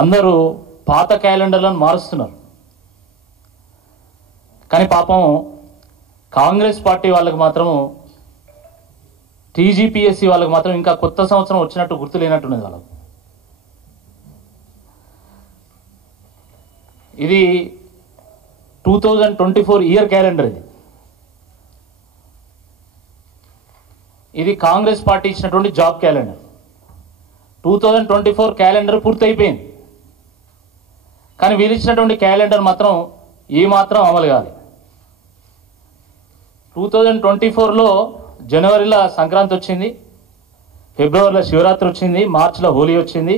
అందరూ పాత క్యాలెండర్లను మారుస్తున్నారు. కానీ పాపం కాంగ్రెస్ పార్టీ వాళ్ళకి మాత్రము టీజీపీఎస్సీ వాళ్ళకి మాత్రం ఇంకా కొత్త సంవత్సరం వచ్చినట్టు గుర్తు లేనట్టున్నది వాళ్ళకు. ఇది 2024 ఇయర్ క్యాలెండర్. ఇది కాంగ్రెస్ పార్టీ ఇచ్చినటువంటి జాబ్ క్యాలెండర్. 2024 క్యాలెండర్ పూర్తయిపోయింది. కానీ వీళ్ళు ఇచ్చినటువంటి క్యాలెండర్ మాత్రం ఏమాత్రం అమలు కాలేదు. 2024లో జనవరిలో సంక్రాంతి వచ్చింది, ఫిబ్రవరిలో శివరాత్రి వచ్చింది, మార్చిలో హోలీ వచ్చింది,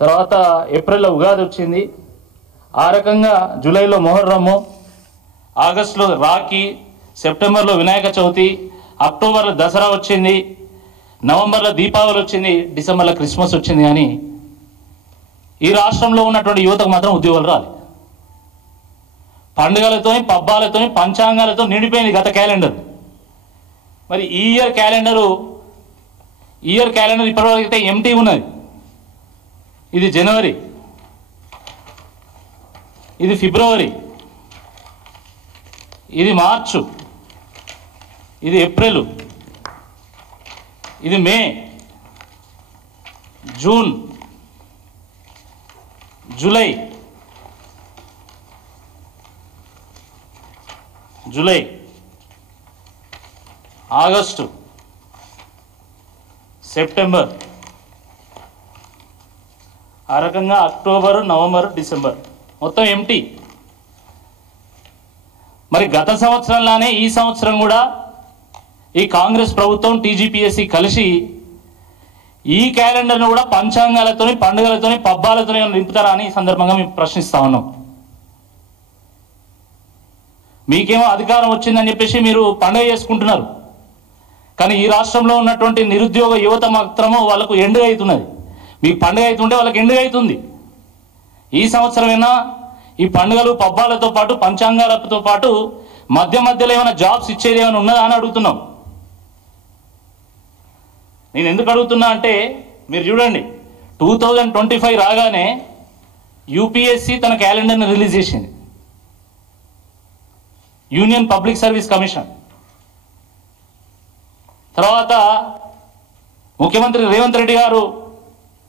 తర్వాత ఏప్రిల్లో ఉగాది వచ్చింది, ఆ రకంగా జూలైలో మొహర్రము, ఆగస్టులో రాఖీ, సెప్టెంబర్లో వినాయక చవితి, అక్టోబర్లో దసరా వచ్చింది, నవంబర్లో దీపావళి వచ్చింది, డిసెంబర్లో క్రిస్మస్ వచ్చింది. కానీ ఈ రాష్ట్రంలో ఉన్నటువంటి యువతకు మాత్రం ఉద్యోగాలు రాలేదు. పండుగలతో, పబ్బాలతో, పంచాంగాలతో నిండిపోయింది గత క్యాలెండర్. మరి ఈ ఇయర్ క్యాలెండర్ ఇప్పటివరకు అయితే ఎంటీ ఉన్నది. ఇది జనవరి, ఇది ఫిబ్రవరి, ఇది మార్చు, ఇది ఏప్రిల్, ఇది మే, జూన్, జూలై, ఆగస్టు, సెప్టెంబర్, ఆ రకంగా అక్టోబర్, నవంబర్, డిసెంబర్ మొత్తం ఎంటీ. మరి గత సంవత్సరంలానే ఈ సంవత్సరం కూడా ఈ కాంగ్రెస్ ప్రభుత్వం టీజీపీఎస్సీ కలిసి ఈ క్యాలెండర్ను కూడా పంచాంగాలతోని, పండుగలతోని, పబ్బాలతోని నింపుతారా అని ఈ సందర్భంగా మేము ప్రశ్నిస్తా ఉన్నాం. మీకేమో అధికారం వచ్చిందని చెప్పేసి మీరు పండుగ చేసుకుంటున్నారు. కానీ ఈ రాష్ట్రంలో ఉన్నటువంటి నిరుద్యోగ యువత మాత్రము వాళ్ళకు ఎండుగా అవుతున్నది. మీకు పండుగ అవుతుంటే వాళ్ళకి ఎండుగా అవుతుంది. ఈ సంవత్సరమైనా ఈ పండుగలు పబ్బాలతో పాటు, పంచాంగాలతో పాటు మధ్యలో ఏమైనా జాబ్స్ ఇచ్చేది ఏమైనా ఉన్నదా అని అడుగుతున్నాం. నేను ఎందుకు అడుగుతున్నా అంటే మీరు చూడండి, 2025 రాగానే యూపీఎస్సీ తన క్యాలెండర్ని రిలీజ్ చేసింది, యూనియన్ పబ్లిక్ సర్వీస్ కమిషన్. తర్వాత ముఖ్యమంత్రి రేవంత్ రెడ్డి గారు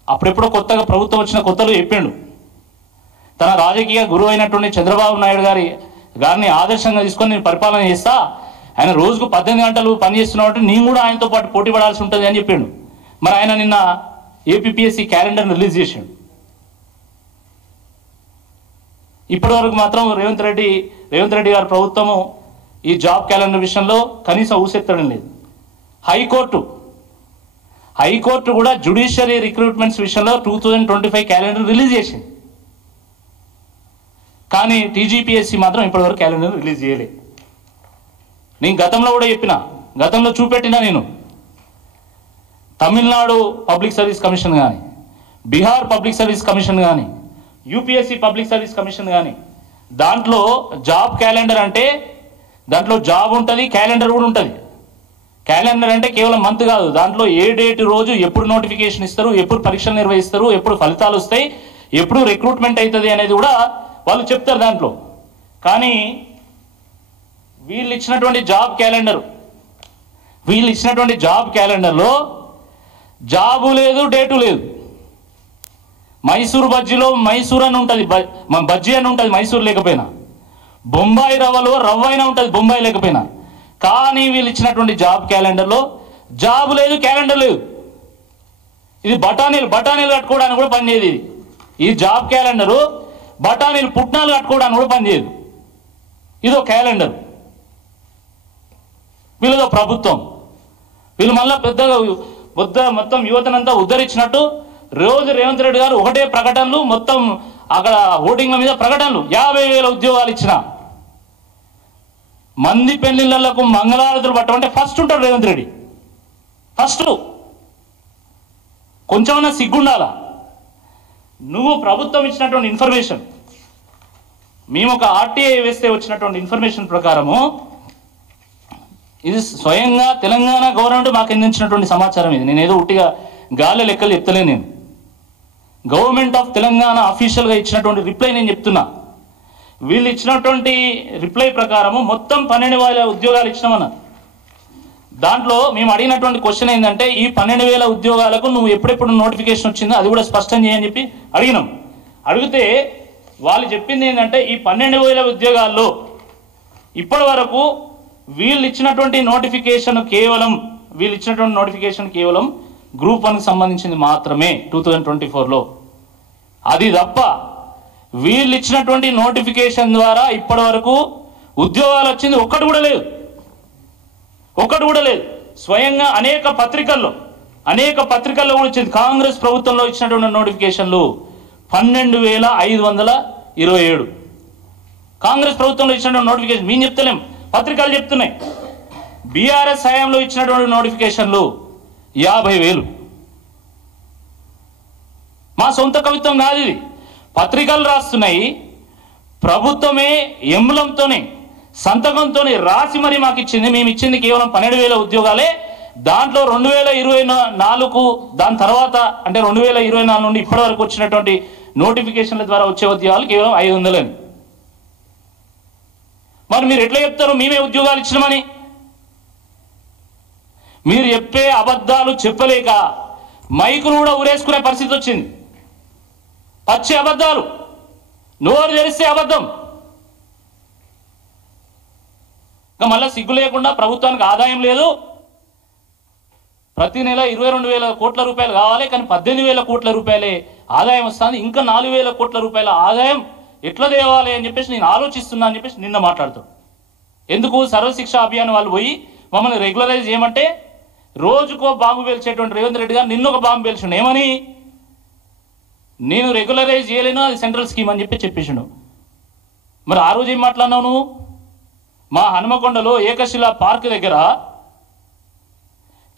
అప్పుడెప్పుడో కొత్తగా ప్రభుత్వం వచ్చిన కొత్తలో చెప్పిండు, తన రాజకీయ గురువు అయినటువంటి చంద్రబాబు నాయుడు గారిని ఆదర్శంగా తీసుకొని నేను పరిపాలన చేస్తా, ఆయన రోజుకు 18 గంటలు పనిచేస్తున్నావు అంటే నేను కూడా ఆయనతో పాటు పోటీ పడాల్సి ఉంటుంది అని చెప్పిండు. మరి ఆయన నిన్న ఏపీఎస్సీ క్యాలెండర్ని రిలీజ్ చేసిండు. ఇప్పటి వరకు మాత్రం రేవంత్ రెడ్డి గారి ప్రభుత్వము ఈ జాబ్ క్యాలెండర్ విషయంలో కనీసం ఊసెత్తడం లేదు. హైకోర్టు కూడా జ్యుడిషియరీ రిక్రూట్మెంట్స్ విషయంలో 2025 క్యాలెండర్ రిలీజ్ చేసింది. కానీ టీజీపీఎస్సీ మాత్రం ఇప్పటివరకు క్యాలెండర్ రిలీజ్ చేయలేదు. నేను గతంలో కూడా చెప్పిన, గతంలో చూపెట్టినా నేను, తమిళనాడు పబ్లిక్ సర్వీస్ కమిషన్ కానీ, బీహార్ పబ్లిక్ సర్వీస్ కమిషన్ కానీ, యూపీఎస్సీ పబ్లిక్ సర్వీస్ కమిషన్ కానీ, దాంట్లో జాబ్ క్యాలెండర్ అంటే దాంట్లో జాబ్ ఉంటుంది, క్యాలెండర్ కూడా ఉంటుంది. క్యాలెండర్ అంటే కేవలం మంత్ కాదు, దాంట్లో ఏ డేట్ రోజు ఎప్పుడు నోటిఫికేషన్ ఇస్తారు, ఎప్పుడు పరీక్షలు నిర్వహిస్తారు, ఎప్పుడు ఫలితాలు వస్తాయి, ఎప్పుడు రిక్రూట్మెంట్ అవుతుంది అనేది కూడా వాళ్ళు చెప్తారు దాంట్లో. కానీ వీళ్ళు ఇచ్చినటువంటి జాబ్ క్యాలెండర్లో జాబు లేదు, డేటు లేదు. మైసూర్ బజ్జీలో మైసూర్ అని ఉంటుంది, బజ్జీ అని ఉంటుంది మైసూర్ లేకపోయినా, బొంబాయి రవ్వలో రవ్వ అయినా ఉంటుంది బొంబాయి లేకపోయినా. కానీ వీళ్ళు ఇచ్చినటువంటి జాబ్ క్యాలెండర్లో జాబు లేదు, క్యాలెండర్ లేదు. ఇది బఠానీలు కట్టుకోవడానికి కూడా పనిచేయదు. ఈ జాబ్ క్యాలెండరు బఠానీలు పుట్నాలు కట్టుకోవడానికి కూడా పనిచేయదు. ఇదో క్యాలెండర్, వీళ్ళదో ప్రభుత్వం. వీళ్ళు మళ్ళీ పెద్దగా మొత్తం యువతనంతా ఉద్ధరించినట్టు రోజు రేవంత్ రెడ్డి గారు ఒకటే ప్రకటనలు, మొత్తం అక్కడ ఓటింగ్ల మీద ప్రకటనలు. 50,000 ఉద్యోగాలు ఇచ్చిన, మంది పెళ్లిళ్లకు మంగళారతులు పట్టమంటే ఫస్ట్ ఉంటాడు రేవంత్ రెడ్డి. ఫస్ట్ కొంచెమన్నా సిగ్గుండాలా? నువ్వు ప్రభుత్వం ఇచ్చినటువంటి ఇన్ఫర్మేషన్, మేము ఒక ఆర్టీఐ వేస్తే వచ్చినటువంటి ఇన్ఫర్మేషన్ ప్రకారము, ఇది స్వయంగా తెలంగాణ గవర్నమెంట్ మాకు అందించినటువంటి సమాచారం. ఇది నేనేదో ఉట్టిగా గాలి లెక్కలు చెప్తలే. నేను గవర్నమెంట్ ఆఫ్ తెలంగాణ అఫీషియల్గా ఇచ్చినటువంటి రిప్లై నేను చెప్తున్నా. వీళ్ళు ఇచ్చినటువంటి రిప్లై ప్రకారము మొత్తం 12,000 ఉద్యోగాలు ఇచ్చినామన్నారు. దాంట్లో మేము అడిగినటువంటి క్వశ్చన్ ఏంటంటే, ఈ 12,000 ఉద్యోగాలకు నువ్వు ఎప్పుడెప్పుడు నోటిఫికేషన్ వచ్చిందో అది కూడా స్పష్టం చేయని చెప్పి అడిగినాం. అడిగితే వాళ్ళు చెప్పింది ఏంటంటే, ఈ 12,000 ఉద్యోగాల్లో ఇప్పటి వరకు వీళ్ళు ఇచ్చినటువంటి నోటిఫికేషన్ కేవలం గ్రూప్ 1కి సంబంధించింది మాత్రమే 2024లో. అది తప్ప వీళ్ళు ఇచ్చినటువంటి నోటిఫికేషన్ ద్వారా ఇప్పటి వరకు ఉద్యోగాలు వచ్చింది ఒక్కటి కూడా లేదు. స్వయంగా అనేక పత్రికల్లో కూడా వచ్చింది. కాంగ్రెస్ ప్రభుత్వంలో ఇచ్చినటువంటి నోటిఫికేషన్లు 12,527. కాంగ్రెస్ ప్రభుత్వంలో ఇచ్చినటువంటి నోటిఫికేషన్ మేము చెప్తలేం, పత్రికలు చెప్తున్నాయి. బీఆర్ఎస్ హయాంలో ఇచ్చినటువంటి నోటిఫికేషన్లు 50,000. మా సొంత కవిత్వం కాదు ఇది, పత్రికలు రాస్తున్నాయి. ప్రభుత్వమే ఎంబలంతోనే సంతకంతోనే రాసి మరి మాకు ఇచ్చింది. మేము ఇచ్చింది కేవలం 12,000 ఉద్యోగాలే. దాంట్లో 2024 దాని తర్వాత అంటే 2024 నుండి ఇప్పటి వరకు వచ్చినటువంటి నోటిఫికేషన్ల ద్వారా వచ్చే ఉద్యోగాలు కేవలం 500. మరి మీరు ఎట్లా చెప్తారు మేమే ఉద్యోగాలు ఇచ్చినామని? మీరు చెప్పే అబద్ధాలు చెప్పలేక మైకును కూడా ఊరేసుకునే పరిస్థితి వచ్చింది. పచ్చి అబద్ధాలు, నోరు తెరిస్తే అబద్ధం. ఇంకా మళ్ళీ సిగ్గు లేకుండా ప్రభుత్వానికి ఆదాయం లేదు, ప్రతి నెల 22,000 కోట్ల రూపాయలు కావాలి, కానీ 18,000 కోట్ల రూపాయలే ఆదాయం వస్తుంది. ఇంకా 4,000 కోట్ల రూపాయల ఆదాయం ఎట్లా తేవాలి అని చెప్పేసి నేను ఆలోచిస్తున్నా అని చెప్పేసి నిన్న మాట్లాడుతాడు. ఎందుకు? సర్వశిక్ష అభియాన్ వాళ్ళు పోయి మమ్మల్ని రెగ్యులరైజ్ చేయమంటే రోజుకో బాంబు పేల్చేటువంటి రేవంత్ రెడ్డి గారు నిన్న ఒక బాంబు పేల్చిండు. ఏమని? నేను రెగ్యులరైజ్ చేయలేను, అది సెంట్రల్ స్కీమ్ అని చెప్పేసిండు. మరి ఆ రోజు ఏం మాట్లాడినావు నువ్వు? మా హనుమకొండలో ఏకశిలా పార్క్ దగ్గర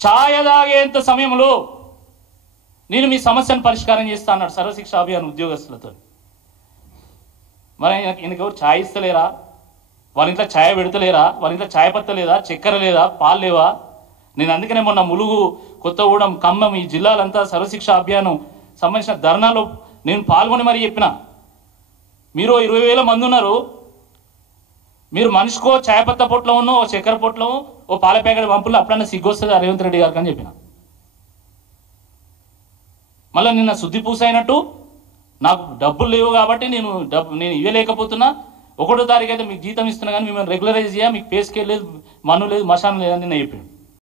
ఛాయ తాగేంత సమయంలో నేను మీ సమస్యను పరిష్కారం చేస్తా అన్నాడు సర్వశిక్ష అభియాన్ ఉద్యోగస్తులతో. మరి ఈయనకి ఎవరు ఛాయ్ ఇస్తలేరా? వాళ్ళ ఇంట్లో ఛాయ పెడతలేరా? వాళ్ళ ఇంట్లో ఛాయ పత్త లేదా? చక్కెర లేదా? పాలు లేవా? నేను అందుకనే మొన్న ములుగు, కొత్తగూడెం, ఖమ్మం ఈ జిల్లాలంతా సర్వశిక్ష అభియాన్ సంబంధించిన ధర్నాలో నేను పాల్గొని మరీ చెప్పిన. మీరు 20,000 మంది ఉన్నారు, మీరు మనిషికో ఛాయపత్త పొట్లమో, ఓ చక్కెర పొట్లమో, ఓ పాల ప్యాకెట్ పంపులు అప్పుడన్నా సిగ్గొస్తుంది ఆ రేవంత్ రెడ్డి గారికి అని చెప్పిన. మళ్ళీ నిన్న శుద్ధి పూసైనట్టు నాకు డబ్బులు లేవు కాబట్టి నేను ఇవ్వలేకపోతున్నా, 1వ తారీఖు అయితే మీకు జీతం ఇస్తున్నా కానీ మిమ్మల్ని రెగ్యులరైజ్ చేయ, మీకు పే స్కేల్ లేదు, మన్ను లేదు, మశానం లేదని నిన్న చెప్పాడు.